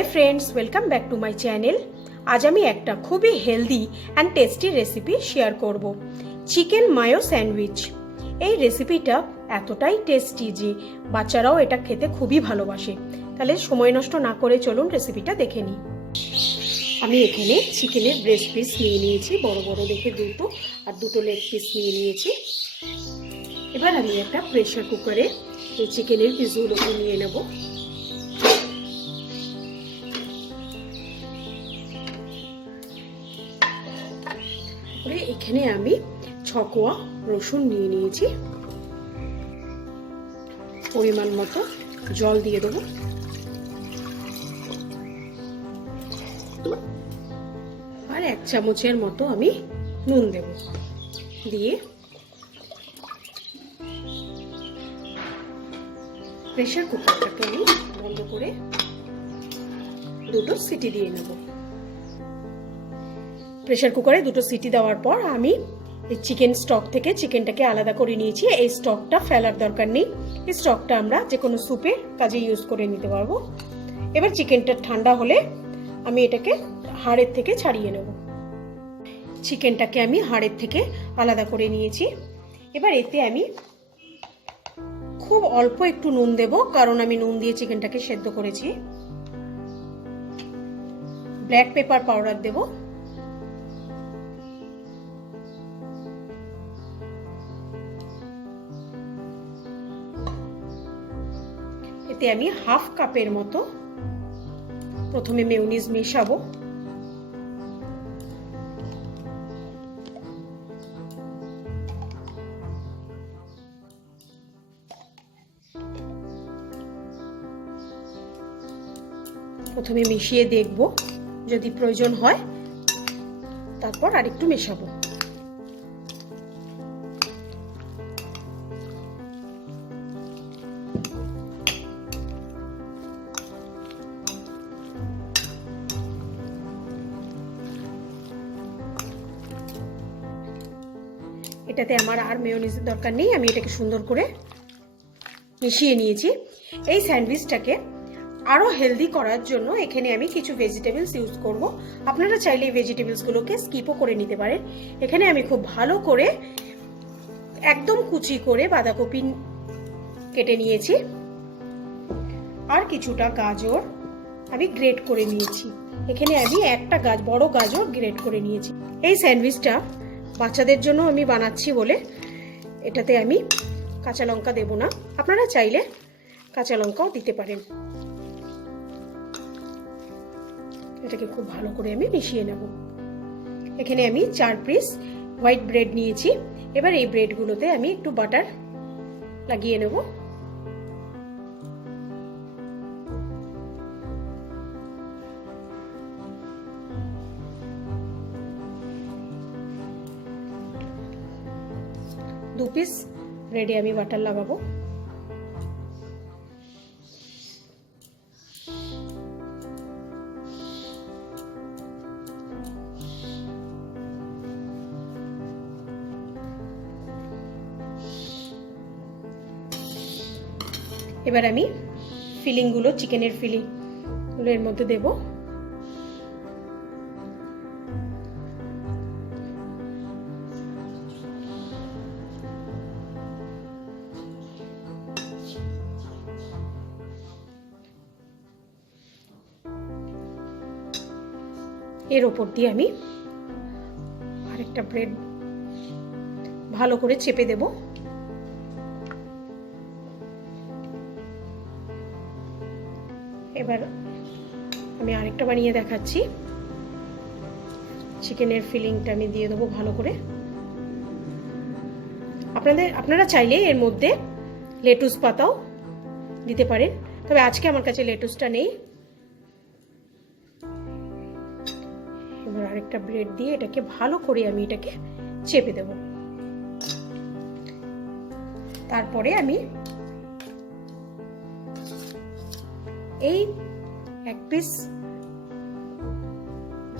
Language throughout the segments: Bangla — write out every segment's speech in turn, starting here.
High friends, welcome back to my channel. आज आमी एकटा खूबी healthy and tasty recipe share करब, चिकेन मायो सैंडविच। এই রেসিপিটা এতটাই টেস্টি যে বাচ্চারাও এটা খেতে খুবই ভালোবাসে। তাহলে সময় নষ্ট না করে চলুন রেসিপিটা দেখে নিই। আমি এখানে চিকেনের ব্রেস্ট পিস নিয়ে নিয়েছি, বড় বড় দেখে দুটো, আর দুটো লেগ পিস নিয়ে নিয়েছি। এবার আমি একটা প্রেসার কুকারে এই চিকেনের পিসগুলোকে নিয়ে নেব। এখানে আমি 6 কোয়া রসুন নিয়ে নিয়েছি। পরিমাণ মতো জল দিয়ে দেবো, আর 1 চামচের মতো আমি নুন দেব। দিয়ে প্রেসার কুকারটাকে আমি বন্ধ করে দুটো সিটি দিয়ে নেব। প্রেসার কুকারে দুটো সিটি দেওয়ার পর আমি এই চিকেন স্টক থেকে চিকেনটাকে আলাদা করে নিয়েছি। এই স্টকটা ফেলার দরকার নেই, এই স্টকটা আমরা যে কোনো স্যুপের কাজে ইউজ করে নিতে পারবো। এবার চিকেনটা ঠান্ডা হলে আমি এটাকে হাড়ের থেকে ছাড়িয়ে নেব। চিকেনটাকে আমি হাড়ের থেকে আলাদা করে নিয়েছি। এবার এতে আমি খুব অল্প একটু নুন দেব, কারণ আমি নুন দিয়ে চিকেনটাকে সেদ্ধ করেছি। ব্ল্যাক পেপার পাউডার দেব, এতে আমি হাফ কাপের মতো প্রথমে মেয়োনিজ মেশাবো। প্রথমে মিশিয়ে দেখব, যদি প্রয়োজন হয় তারপর আরেকটু মেশাবো। এটাতে আমার আর মেয়োনিজের দরকার নেই, আমি এটাকে সুন্দর করে মিশিয়ে নিয়েছি। এই স্যান্ডউইচটাকে আরো হেলদি করার জন্য এখানে আমি কিছু ভেজিটেবলস ইউজ করব। আপনারা চাইলে এই ভেজিটেবলসগুলোকে স্কিপও করে নিতে পারেন। এখানে আমি খুব ভালো করে একদম কুচি করে বাঁধাকপি কেটে নিয়েছি, আর কিছুটা গাজর আমি গ্রেট করে নিয়েছি। এখানে আমি একটা বড় গাজর গ্রেট করে নিয়েছি। এই স্যান্ডউইচটা বাচ্চাদের জন্য আমি বানাচ্ছি বলে এটাতে আমি কাঁচা লঙ্কা দেব না, আপনারা চাইলে কাঁচা লঙ্কাও দিতে পারেন। এটাকে খুব ভালো করে আমি মিশিয়ে নেব। এখানে আমি 4 পিস হোয়াইট ব্রেড নিয়েছি। এবার এই ব্রেডগুলোতে আমি একটু বাটার লাগিয়ে নেব। দু পিস ব্রেডে আমি বাটার লাগাবো। এবার আমি ফিলিংগুলো, চিকেনের ফিলিংগুলো এর মধ্যে দেব। এর ওপর দিয়ে আমি আরেকটা ব্রেড ভালো করে চেপে দেব। এবার আমি আরেকটা বানিয়ে দেখাচ্ছি। চিকেনের ফিলিংটা আমি দিয়ে দেবো ভালো করে। আপনারা চাইলে এর মধ্যে লেটুস পাতাও দিতে পারেন, তবে আজকে আমার কাছে লেটুসটা নেই। এবার আরেকটা ব্রেড দিয়ে এটাকে ভালো করে আমি এটাকে চেপে দেব। তারপরে আমি এই 1 পিস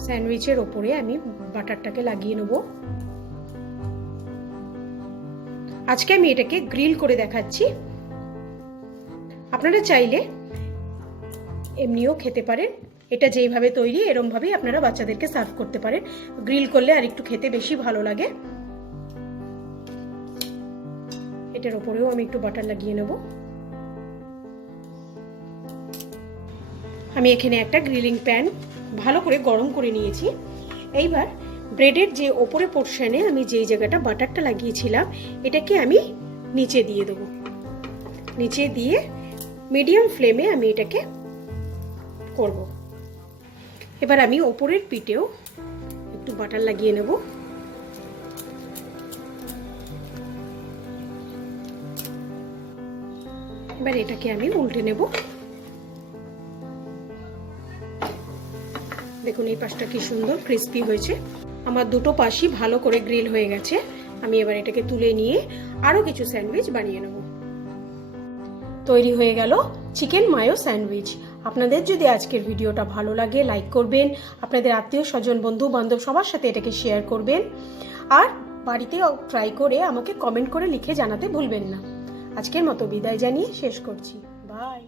স্যান্ডউইচের ওপরে আমি বাটারটাকে লাগিয়ে নেব। আজকে আমি এটাকে গ্রিল করে দেখাচ্ছি। আপনারা চাইলে এমনিও খেতে পারেন, এটা যেইভাবে তৈরি এরমভাবেই আপনারা বাচ্চাদেরকে সার্ভ করতে পারেন। গ্রিল করলে আর একটু খেতে বেশি ভালো লাগে। এটার ওপরেও আমি একটু বাটার লাগিয়ে নেব। আমি এখানে একটা গ্রিলিং প্যান ভালো করে গরম করে নিয়েছি। এইবার ব্রেডের যে ওপরে পোর্শনে আমি যেই জায়গাটা বাটারটা লাগিয়েছিলাম এটাকে আমি নিচে দিয়ে দেবো। নিচে দিয়ে মিডিয়াম ফ্লেমে আমি এটাকে করব। এবার আমি ওপরের পিঠেও একটু বাটার লাগিয়ে নেব। এবার এটাকে আমি উল্টে নেব। দেখুন এই পাশটা কি সুন্দর ক্রিস্পি হয়েছে। আমার দুটো পাশই ভালো করে গ্রিল হয়ে গেছে। আমি এবার এটাকে তুলে নিয়ে আরো কিছু স্যান্ডউইচ বানিয়ে নেব। তৈরি হয়ে গেল চিকেন মায়ো স্যান্ডউইচ। আপনাদের যদি আজকের ভিডিওটা ভালো লাগে লাইক করবেন, আপনাদের আত্মীয় স্বজন বন্ধু বান্ধব সবার সাথে এটাকে শেয়ার করবেন, আর বাড়িতে ট্রাই করে আমাকে কমেন্ট করে লিখে জানাতে ভুলবেন না। আজকের মতো বিদায় জানিয়ে শেষ করছি। বাই।